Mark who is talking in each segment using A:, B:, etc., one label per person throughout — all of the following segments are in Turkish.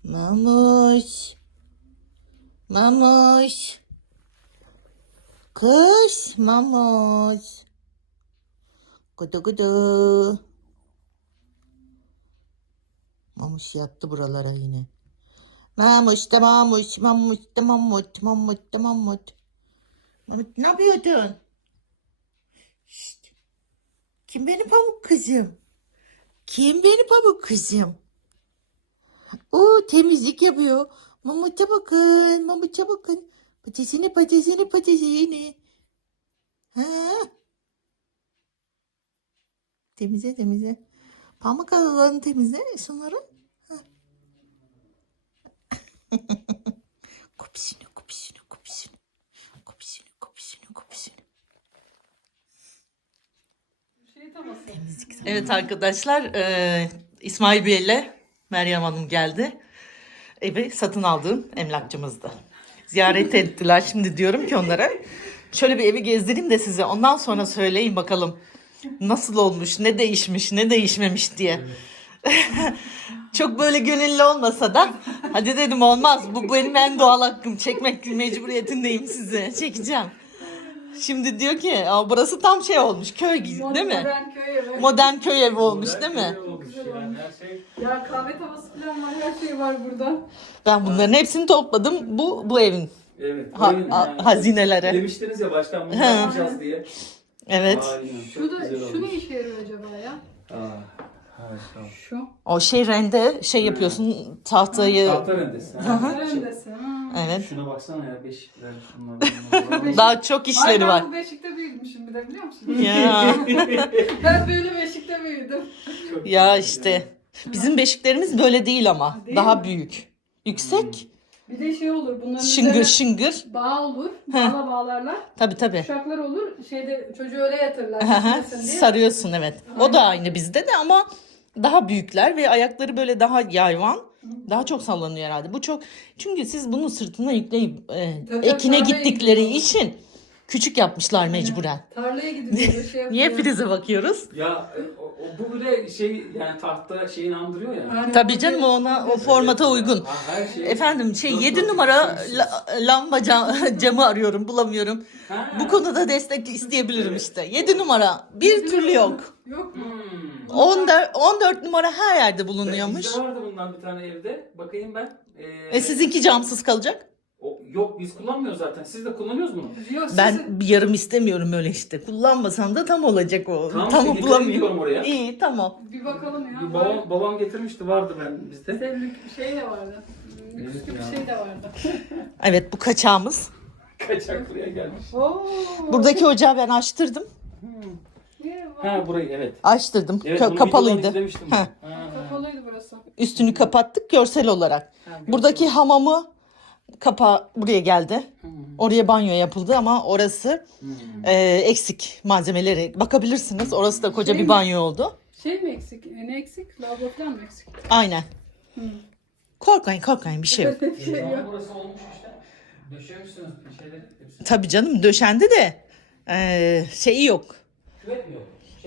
A: Mamuş. Mamuş. Kız Mamuş. Kudu kudu. Mamuş yattı buralara yine. Mamuş da mamuş. Mamuş da mamut. Mamut da mamut. Mamut ne yapıyordun? Şşt. Kim benim pamuk kızım? Kim benim pamuk kızım? Oo, temizlik yapıyor. Mamut'a bakın. Mamut'a bakın. Patatesini. Ha? Temizle. Pamuk aralarını temizle şunları. Ha. Kopisini. Evet arkadaşlar, İsmail Bey ile Meryem Hanım geldi. Evi satın aldığım emlakçımızdı. Ziyaret ettiler. Şimdi diyorum ki onlara şöyle bir evi gezdireyim de size. Ondan sonra söyleyin bakalım nasıl olmuş, ne değişmiş, ne değişmemiş diye. Çok böyle gönüllü olmasa da hadi dedim olmaz. Bu benim en doğal hakkım. Çekmek mecburiyetindeyim size. Çekeceğim. Şimdi diyor ki burası tam şey olmuş köy gibi değil mi?
B: Modern köy evi.
A: Modern köy evi olmuş değil mi?
B: Ya kahve tavası falan var, her şey var burada.
A: Ben bunların hepsini topladım. Bu evin
C: Evet.
A: hazineleri.
C: Demiştiniz ya baştan bunu yapacağız diye.
A: Evet.
C: Aynen,
B: Şu
C: çok güzel
B: ne
C: olmuş.
B: işe yarıyor acaba ya?
C: Harika.
B: Şu.
A: O rende yapıyorsun tahtayı.
C: Tahta rendesi.
B: Rendesi.
A: Evet.
C: Şuna baksana ya beşikler şunlar.
A: Daha çok işleri
B: Ay,
A: var.
B: ben bu beşikte büyüdümüşüm bir de, biliyor musun?
A: Ya.
B: Ben böyle beşikte büyüdüm.
A: Ya işte. Bizim beşiklerimiz böyle değil ama.
B: Değil
A: Daha
B: mi?
A: büyük. Yüksek.
B: Bir de şey olur, bunların
A: Şıngır.
B: bağ olur. Bağlarlar.
A: Tabii.
B: Kuşaklar olur. Çocuğu öyle yatırırlar. üşümesin diye.
A: Sarıyorsun evet. O da aynı bizde de ama daha büyükler ve ayakları böyle daha yayvan. Daha çok sallanıyor herhalde. Bu çok çünkü siz bunu sırtına yükleyip
B: Tabii,
A: ekine
B: tarlaya
A: gittikleri
B: gidiyor.
A: için küçük yapmışlar mecburen.
B: Tarlaya gidip böyle şey yapıyor.
A: Niye prize bakıyoruz?
C: Ya bu bile şey yani tahta şeyini andırıyor ya.
B: Aynen.
A: Tabii canım o formata uygun.
C: Her şey.
A: Efendim 7 numara lamba camı arıyorum bulamıyorum. Bu konuda destek isteyebilirim işte. 7 numara bir türlü yok.
B: Yok mu?
A: 14 numara her yerde bulunuyormuş.
C: Bizde vardı bundan bir tane evde. Bakayım ben.
A: Sizinki camsız kalacak.
C: Yok biz kullanmıyoruz zaten. Siz de kullanıyoruz bunu.
B: Yok,
A: Ben bir yarım istemiyorum öyle işte. Kullanmasam da tam olacak o.
C: Tamam,
A: Tamam
C: işte
A: bulamıyorum.
C: gidiyorum oraya.
A: İyi tamam.
B: Bir bakalım ya.
C: Babam getirmişti vardı bizde.
B: Senin şey de vardı. Lüks
C: Evet
B: gibi
C: ya.
B: bir şey de vardı.
A: Evet bu kaçağımız.
C: Kaçak buraya gelmiş.
B: Oo.
A: Buradaki ocağı ben açtırdım.
C: Ha burayı evet.
A: Açtırdım.
C: Evet, bunu videodan
A: Kapalıydı.
C: izlemiştim ben.
A: Ha.
B: Kapalıydı burası.
A: Üstünü kapattık görsel olarak. Buradaki hamamı kapağı buraya geldi. Oraya banyo yapıldı ama orası eksik malzemeleri. Bakabilirsiniz. Orası da koca
B: Şey
A: bir
B: mi?
A: banyo oldu.
B: Şey mi eksik? Ne eksik? Lavabo falan mı eksik?
A: Aynen. Korkmayın bir şey yok.
B: Bir şey yok.
C: Burası olmuş işte. Döşemişsiniz bir şeyleri. hepsini.
A: Tabii canım döşendi de şeyi yok.
C: Küvet mi yok?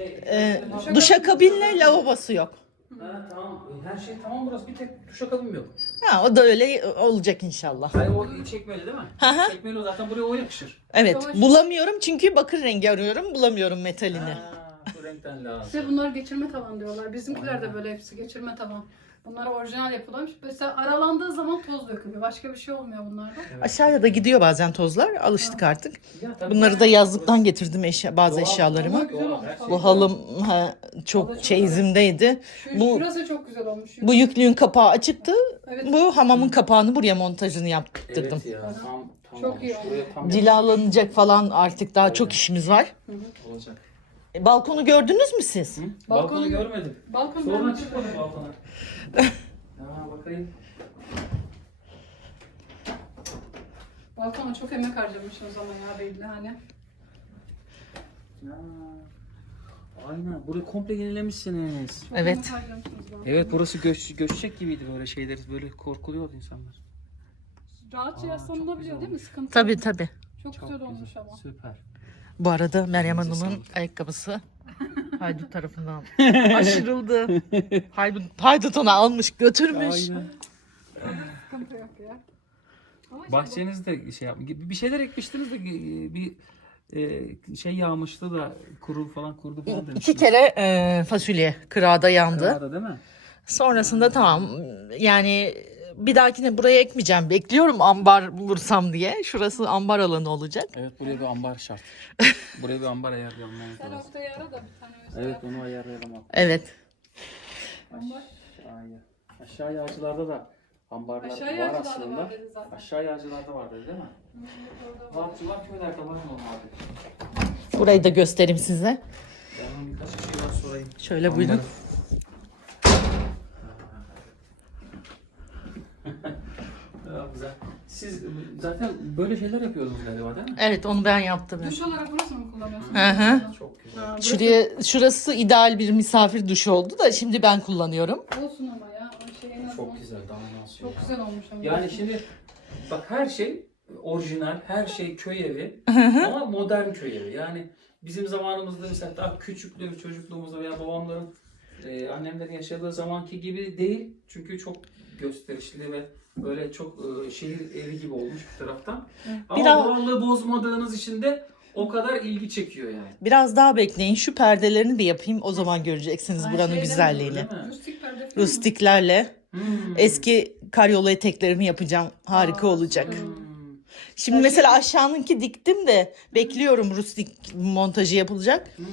A: Duşakabinle lavabosu yok.
C: Ha, tamam. Her şey tamam burası. Bir tek duşakabim yok.
A: Ha, o da öyle olacak inşallah.
C: Hayır o çekmeli değil mi?
A: Hı hı.
C: Çekmeli o zaten buraya o yakışır.
A: Evet
B: Savaş-
A: bulamıyorum çünkü bakır rengi arıyorum bulamıyorum metalini.
C: Ha, bu renkten lazım.
B: İşte bunlar geçirme tavan diyorlar. Bizimkiler de böyle hepsi geçirme tavan. Bunlar orijinal yapılarmış. Mesela aralandığı zaman toz dökülüyor. Başka bir şey olmuyor bunlarda.
A: Aşağıya da gidiyor bazen tozlar alıştık artık.
C: Ya, tabii.
A: Bunları da yazlıktan getirdim bazı
C: Doğal-
A: eşyalarımı.
B: Ama güzel olmuş.
A: Bu halım çok çeyizimdeydi. Bu
B: Şurası çok güzel olmuş.
A: bu yüklüğün kapağı açıktı.
B: Evet.
A: Bu hamamın kapağını buraya montajını yaptırdım.
C: Evet ya tam
B: Çok iyi
C: olmuş. Buraya
B: oldu.
C: tam
A: Cilalanacak falan artık daha çok işimiz var.
C: olacak.
A: Balkonu gördünüz mü siz?
C: Balkonu görmedim.
B: Balkon
C: Sonra
B: görmedim.
C: çıkmadım balkona. Bakayım.
B: Balkona çok emek harcamış o zaman ya belli hani.
C: Aynen. Burayı komple yenilemişsiniz.
B: Çok
A: Evet.
B: emek harcamışsınız balkona.
C: Evet burası göçecek gibiydi böyle şeyler. Böyle korkuluyordu insanlar.
B: Rahatça yaslanılabiliyor değil mi? Sıkıntı.
A: Tabii.
B: Çok güzel olmuş ama.
C: Süper.
A: Bu arada Meryem Hanım'ın ayakkabısı Haydut tarafından aşırıldı. Haydut onu almış götürmüş.
C: Aynen.
B: Yok ya. Ama
C: Bahçenizde şey yap, bir şeyler ekmiştiniz de bir şey yağmıştı da kurudu falan
A: İki
C: demiştiniz.
A: kere fasulye kırada yandı.
C: Kırada değil mi?
A: Sonrasında tamam yani bir dahakine buraya ekmeyeceğim. Bekliyorum ambar bulursam diye. Şurası ambar alanı olacak.
C: Evet, buraya bir ambar şart. Buraya bir ambar ayarlayalım.
B: sen Oktay'ı ara da bir tane mesela.
C: Evet, onu ayarlayalım.
A: Evet.
C: Aşağı yağcılarda da ambarlar
B: Aşağı
C: var
B: yağcılarda
C: aslında.
B: var dedi zaten.
C: Aşağı yağcılarda var dedi değil mi? Var köylerde var mı abi?
A: Burayı da göstereyim size.
C: Ben onun birkaç bir şey var sorayım.
A: Şöyle buyurun.
C: Ya, güzel. Siz zaten böyle şeyler yapıyordunuz galiba değil mi?
A: Evet onu ben yaptım.
B: Duş olarak burası mı kullanıyorsun?
A: Hı hı.
C: Çok güzel.
B: Ha, burası
A: Şurası ideal bir misafir duşu oldu da şimdi ben kullanıyorum.
B: olsun ama ya. O şey en azından
C: Çok güzel. Daha nasıl
B: çok
C: ya?
B: güzel olmuş ama.
C: Yani şimdi bak, her şey orijinal, her şey köy evi ama modern köy evi. Yani bizim zamanımızda mesela daha küçüklüğümüz, çocukluğumuzda veya babamların, annemlerin yaşadığı zamanki gibi değil. Çünkü çok gösterişli ve böyle çok şehir evi gibi olmuş bir taraftan. Ama
A: Biraz-
C: doğallığı bozmadığınız için de o kadar ilgi çekiyor yani.
A: Biraz daha bekleyin. Şu perdelerini de yapayım. O zaman göreceksiniz
B: Ay,
A: buranın
B: şeyler
A: güzelliğini.
C: Öyle mi?
B: Rustik perde falan mı?
A: Rustiklerle
C: Hmm.
A: eski karyola eteklerini yapacağım. Harika
B: Aa,
A: olacak.
B: süper olur.
A: Şimdi
B: Her
A: mesela
B: şey-
A: aşağınınki diktim de bekliyorum rustik montajı yapılacak.
C: Hmm.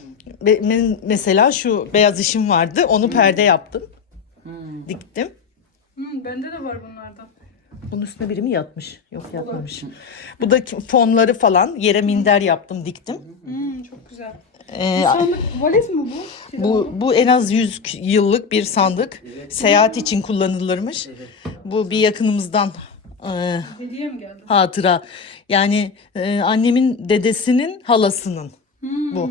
A: Benim mesela şu beyaz işim vardı. Onu perde yaptım.
C: Hmm.
A: Diktim.
B: Bende de var bunlardan.
A: Bunun üstüne biri mi yatmış? Yok yatmamış. Bu da fonları falan yere minder yaptım, diktim.
B: Çok güzel.
A: Ee,
B: Bu sandık valiz mi bu?
A: bu en az 100 yıllık bir sandık. Seyahat için kullanılırmış.
C: Evet.
A: Bu bir yakınımızdan
B: Hediye mi geldi?
A: hatıra. Yani annemin dedesinin halasının. Bu.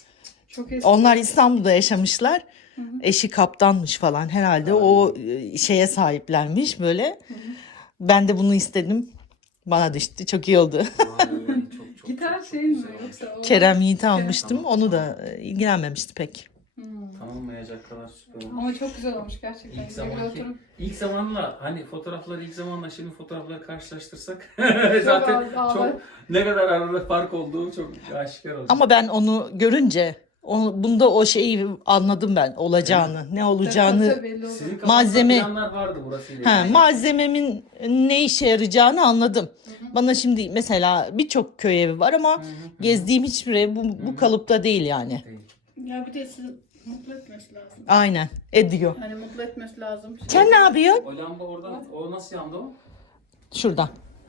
B: Çok eski.
A: Onlar İstanbul'da yaşamışlar. Eşi kaptanmış falan herhalde. O şeye sahiplenmiş böyle. Ben de bunu istedim. Bana düştü. Çok iyi oldu.
C: Vay, çok
B: Gitar
C: çok
B: şey mi
C: güzel olmuş.
B: yoksa? o-
A: Kerem Yiğit'i almıştım. Onu da ilgilenmemişti pek.
C: Tanınmayacak kadar süper olmuş.
B: Ama çok güzel olmuş gerçekten.
C: İlk
B: Güle güle
C: zamanki,
B: oturun.
C: ilk zamanla hani fotoğrafları ilk zamanla şimdi fotoğrafları karşılaştırsak
B: Çok
C: zaten
B: ağır.
C: çok ne kadar arada fark olduğu çok aşikar olacak.
A: Ama ben onu görünce bunda o şeyi anladım ben olacağını. Ne olacağını.
B: Tabii, belli oldu.
C: Sizin kafanızda
A: malzeme-
C: planlar vardı burasıyla ilgili.
A: Malzememin ne işe yarayacağını anladım. Bana şimdi mesela birçok köy evi var ama gezdiğim hiçbir ev bu kalıpta değil yani.
C: Değil.
B: Ya bir de sizi mutlu etmesi lazım.
A: Aynen ediyor.
B: Yani mutlu etmesi lazım.
A: Sen ne yapıyorsun?
C: O lamba oradan, o nasıl yandı o?
A: Şuradan.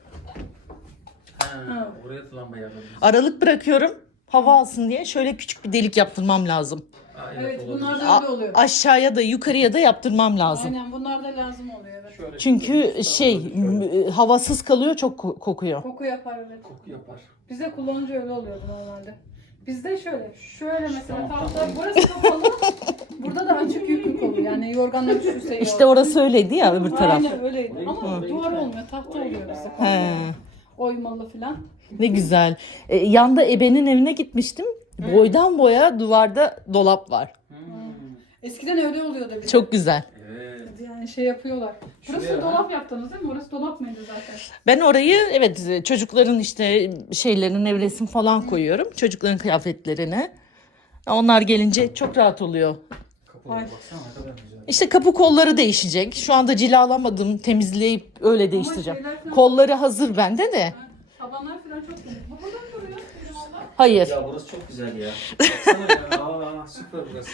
C: Oraya da lamba yandı.
A: Aralık bırakıyorum hava alsın diye. Şöyle küçük bir delik yaptırmam lazım.
B: Evet
C: olabilir.
B: bunlar da öyle oluyor.
A: Aşağıya da yukarıya da yaptırmam lazım.
B: Aynen bunlar da lazım oluyor evet.
C: Şöyle
A: Çünkü
C: şöyle
A: havasız kalıyor çok kokuyor.
B: Koku yapar evet.
C: koku yapar.
B: Bize kullanınca öyle oluyordu normalde. Bizde şöyle mesela
C: Tamam,
B: tahta burası kapalı. Burada da açık yüklük oluyor. Yani yorganla düşürse
A: İşte orası öyleydi ya öbür taraf.
B: Aynen öyleydi. Ama
C: Orayı-
B: duvar olmuyor. Tahta oluyor bizde.
A: He,
B: Oymalı falan.
A: ne güzel. Yanda ebenin evine gitmiştim. Boydan boya duvarda dolap var.
B: Eskiden öyle oluyordu bize.
A: Çok güzel.
C: Evet.
B: Yani şey yapıyorlar. Burası
C: Şuraya-
B: dolap yaptınız değil mi? Orası dolap mıydı zaten?
A: Ben orayı evet çocukların işte şeylerin nevresim falan koyuyorum. Çocukların kıyafetlerine. Onlar gelince çok rahat oluyor.
C: Kapılara baksana ne kadar güzel.
A: İşte kapı kolları değişecek. Şu anda cilalamadım. Temizleyip öyle değiştireceğim.
B: şeyler falan-
A: Kolları hazır bende de.
B: Tabanlar falan çok güzel. Bu buradan duruyor. Bizim Allah.
A: Hayır.
C: Ya burası çok güzel ya. Baksana ya. Süper burası.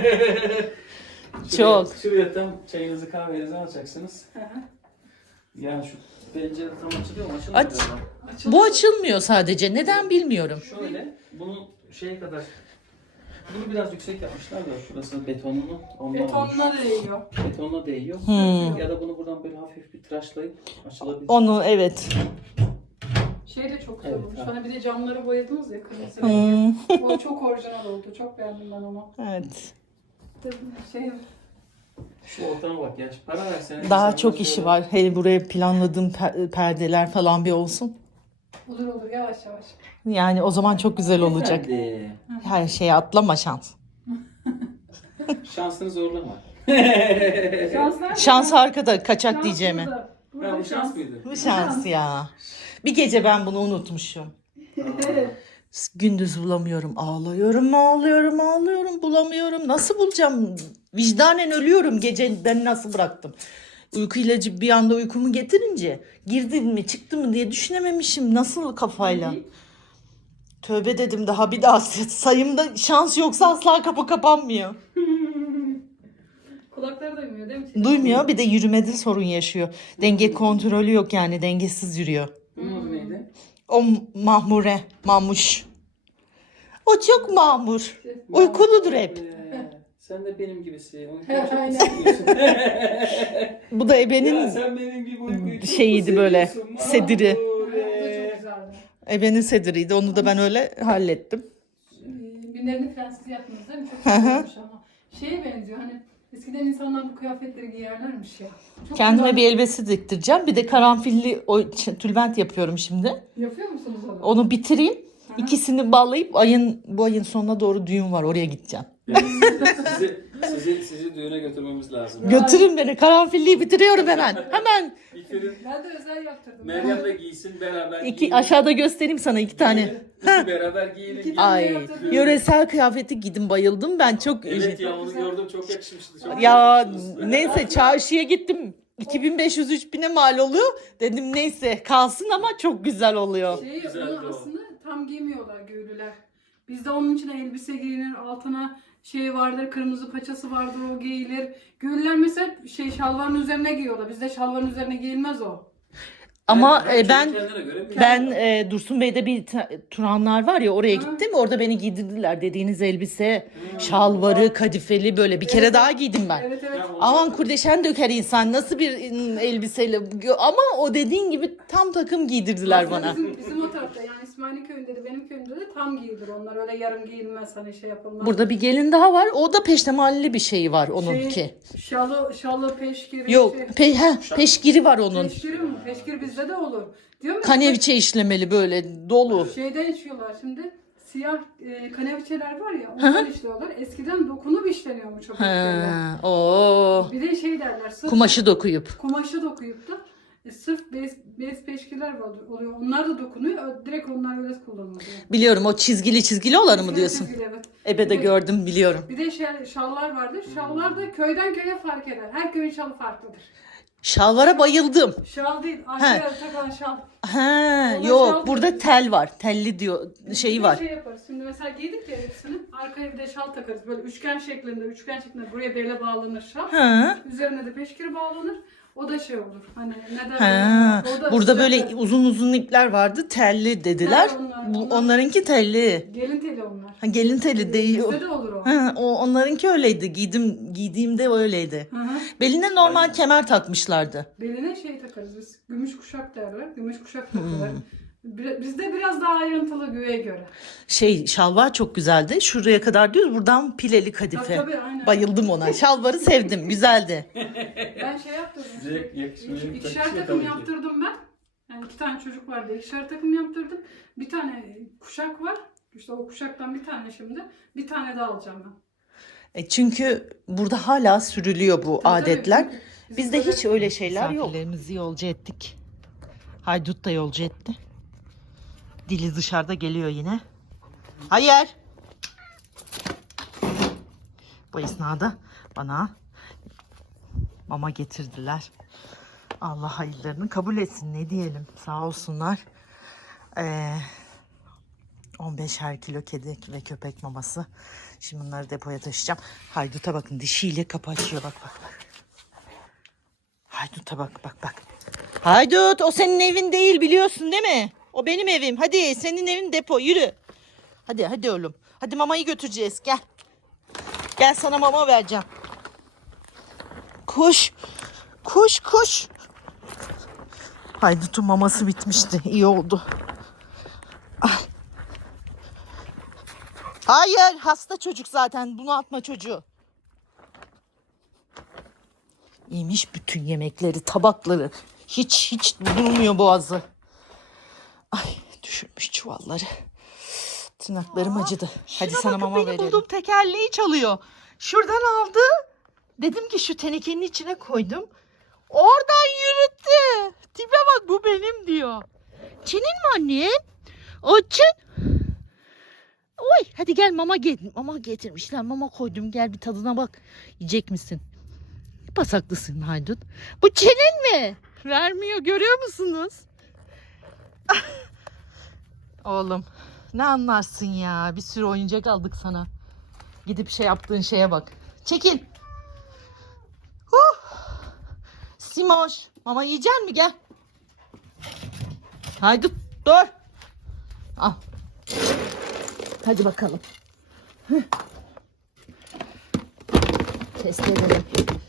A: Çok.
C: Şuraya tam çayınızı kahvenizi alacaksınız. Yani şu pencere tam açılıyor mu? Açılmıyor
A: Aç.
C: galiba.
A: Bu açılmıyor sadece. Neden bilmiyorum.
C: Şöyle bunu şeye kadar bunu biraz yüksek yapmışlar da şurası betonunu ondan olmuş.
B: Betonuna değiyor.
C: Betonla değiyor. Ya da bunu buradan böyle hafif bir tıraşlayıp açılabilir.
A: Onu evet.
B: Şey de çok güzel
C: Evet,
B: olmuş.
C: ha.
B: Hani bir de camları boyadınız ya kırmızı
A: Hmm.
B: rengi. O çok orijinal oldu. Çok beğendim ben onu.
A: Evet.
B: Şey,
C: Şu ortama bak ya. Para versene.
A: Daha
C: insanlar
A: çok işi
C: şöyle-
A: var. Hele buraya planladığım perdeler falan bir olsun.
B: olur olur yavaş yavaş.
A: Yani o zaman çok güzel olacak.
C: Hadi.
A: Her şeye atlama şans.
C: Şansını zorlama.
B: Şans nerede?
A: Şans arkada kaçak
B: Şans
A: diyeceğime.
B: burada.
C: Ha, bu şans mıydı?
A: Bu şans ya. Bir gece ben bunu unutmuşum. Gündüz bulamıyorum. Ağlıyorum. Bulamıyorum. Nasıl bulacağım? Vicdanen ölüyorum. Geceden nasıl bıraktım? Uyku ilacı bir anda uykumu getirince girdi mi çıktı mı diye düşünememişim. Nasıl kafayla? Tövbe dedim daha bir daha sayımda şans yoksa asla kapı kapanmıyor.
B: Kulakları duymuyor değil mi?
A: Duymuyor, bir de yürümede sorun yaşıyor. Denge kontrolü yok, yani dengesiz yürüyor.
C: Bunun adı neydi?
A: O Mahmuş. O çok mahmur. Uykuludur hep.
C: Sen de benim gibisin.
B: Aynen.
A: Bu da
C: Ya
A: ebenin
C: sen benim gibi uykuyu çok
A: şeyiydi
C: mu
A: böyle,
C: seviyorsun?
A: sediri.
C: Mahmur.
B: Bu da çok güzeldi.
A: Ebenin sediriydi. Onu da ben öyle hallettim.
B: Günlerini frensiz yapmıyoruz değil mi? Çok güzelmiş ama. Şeye benziyor hani eskiden insanlar bu kıyafetleri giyerlermiş ya. Çok
A: Kendime
B: güzel.
A: bir elbise diktireceğim. Bir de karanfilli tülbent yapıyorum şimdi.
B: Yapıyor musunuz onu?
A: Onu bitireyim. İkisini bağlayıp bu ayın sonuna doğru düğün var. Oraya gideceğim.
C: Sizi düğüne götürmemiz lazım.
A: Götürün beni. Karanfilliyi bitiriyorum hemen. Hemen.
C: Bitirin.
B: Ben de özel yaptırdım.
C: Meryem de giysin beraber
A: Aşağıda göstereyim sana 2 tane.
C: Beraber giyelim.
B: İki tane
A: Ay,
B: yaptırdım.
A: yöresel kıyafeti giydim, bayıldım ben çok.
C: Evet ya onu gördüm çok yakışmıştı. Çok
A: Ya
C: yakışmışsınız.
A: neyse çarşıya gittim. 2500-3000'e mal oluyor. Dedim neyse kalsın ama çok güzel oluyor.
C: Güzeldi
B: Onu
C: o.
B: aslında tam giymiyorlar göğlüler. Bizde onun için elbise giyilir, altına şey vardır, kırmızı paçası vardır, o giyilir. Göğlüler mesela şalvarın üzerine giyiyorlar. Bizde şalvarın üzerine giyilmez o.
A: Ama
C: Evet,
A: ben
C: kendine göre bir-
A: ben Dursun Bey'de bir Turanlar var ya, oraya
B: Ha.
A: gittim. Orada beni giydirdiler, dediğiniz elbise, şalvarı, kadifeli böyle bir kere
B: Evet.
A: daha giydim ben.
B: Evet evet.
C: Ya onu-
A: Aman kurdeşen döker insan, nasıl bir elbiseyle, ama o dediğin gibi tam takım giydirdiler bana.
B: Bizim o tarafta yani İsmail'in köyünde de benim köyümde de tam giyilir onlar. Öyle yarım giyilmez hani şey yapılmaz.
A: Burada bir gelin daha var, o da peştemalli bir şey var onunki.
B: Şalı peşkiri.
A: Yok peşkiri var onun.
B: Peşkiri mi? Peşkir bizde de olur. Diyor mu?
A: Kaneviçe işlemeli böyle dolu.
B: Şeyden içiyorlar şimdi. Siyah kaneviçeler var ya ondan işliyorlar. Eskiden dokunup işleniyormuş o peşkirler.
A: Ha, oo.
B: Bir de şey derler. Sırf
A: Kumaşı dokuyup.
B: kumaşı dokuyup da sırf bez peşkirler oluyor. Onlar da dokunuyor. Direkt onlar öyle kullanılıyor.
A: Biliyorum, o çizgili olanı mı diyorsun?
B: Çizgili, evet.
A: Ebe'de
B: Bir de-
A: gördüm, biliyorum.
B: Bir de şallar vardır. Şallar da köyden köye fark eder. Her köyün şalı farklıdır.
A: Şalvara bayıldım.
B: Şal değil, arkaya takılan şal.
A: Ha,
B: Ona
A: yok
B: şal
A: burada
B: diyoruz.
A: tel var. Telli diyor şeyi
B: Bir de
A: var.
B: Şey yaparız. Şimdi mesela giydik ya hepsini. Arkaya bir de şal takarız. Böyle üçgen şeklinde buraya bele bağlanır şal.
A: Ha.
B: Üzerine de peşkiri bağlanır. O da şey olur. Hani neden?
A: Ha.
B: O da
A: Burada
B: sıcak-
A: böyle uzun ipler vardı. Telli dediler.
B: Ha, onlar.
A: Onlarınki telli.
B: Gelin teli onlar.
A: Ha, gelin teli değil.
B: Bizde de olur o.
A: Ha, onlarınki öyleydi. Giydiğimde öyleydi.
B: Hı hı.
A: Beline normal kemer takmışlardı.
B: Beline şey takarız biz. Gümüş kuşak derler. Gümüş kuşak
A: Hmm.
B: takılır. Bizde biraz daha ayrıntılı göğe göre.
A: Şalvar çok güzeldi. Şuraya kadar diyoruz. Buradan pileli kadife.
B: Tabii, aynen.
A: Bayıldım ona. Şalvarı sevdim. Güzeldi.
B: Ben şey yaptırdım.
C: Size yakışmıyor,
B: İkişer
C: yakışıyor
B: takım
C: tabii ki.
B: yaptırdım ben. Yani 2 tane çocuk vardı. İkişer takım yaptırdım. Bir tane kuşak var. İşte o kuşaktan bir tane şimdi. Bir tane daha alacağım ben.
A: Çünkü burada hala sürülüyor bu
B: Tabii,
A: adetler.
B: bizim
A: Bizde
B: böyle-
A: hiç öyle şeyler yok.
D: Misafirlerimizi
A: yolcu ettik. Haydut da yolcu etti. Dili dışarıda geliyor yine. Hayır. Bu esnada bana mama getirdiler. Allah hayırlarını kabul etsin, ne diyelim. Sağ olsunlar. 15'er kilo kedi ve köpek maması. Şimdi bunları depoya taşıyacağım. Haydut'a bakın, dişiyle kapı açıyor, bak. Haydut'a bak. Haydut, o senin evin değil, biliyorsun değil mi? O benim evim. Hadi, senin evin depo, yürü. Hadi oğlum. Hadi mamayı götüreceğiz, gel. Gel, sana mama vereceğim. Koş. Haydut'un maması bitmişti. İyi oldu. Ah. Hayır, hasta çocuk zaten. Bunu atma çocuğu. Yemiş bütün yemekleri, tabakları. Hiç durmuyor boğazı. Ay, düşürmüş çuvalları. Tırnaklarım acıdı. Hadi sana mama verelim. Bulduğum tekerleği çalıyor. Şuradan aldı. Dedim ki şu tenekenin içine koydum. Oradan yürüttü. senin mi annem? Orçun. Oy hadi gel mama getirmişler. Mama koydum, gel bir tadına bak. Yiyecek misin? Pasaklısın haydut. Bu senin mi? Vermiyor, görüyor musunuz? Oğlum ne anlarsın ya, bir sürü oyuncak aldık sana. Gidip şey yaptığın şeye bak. Çekil. Simoş mama yiyecek mi, gel. Haydut dur. Al. Hadi bakalım. Test edelim.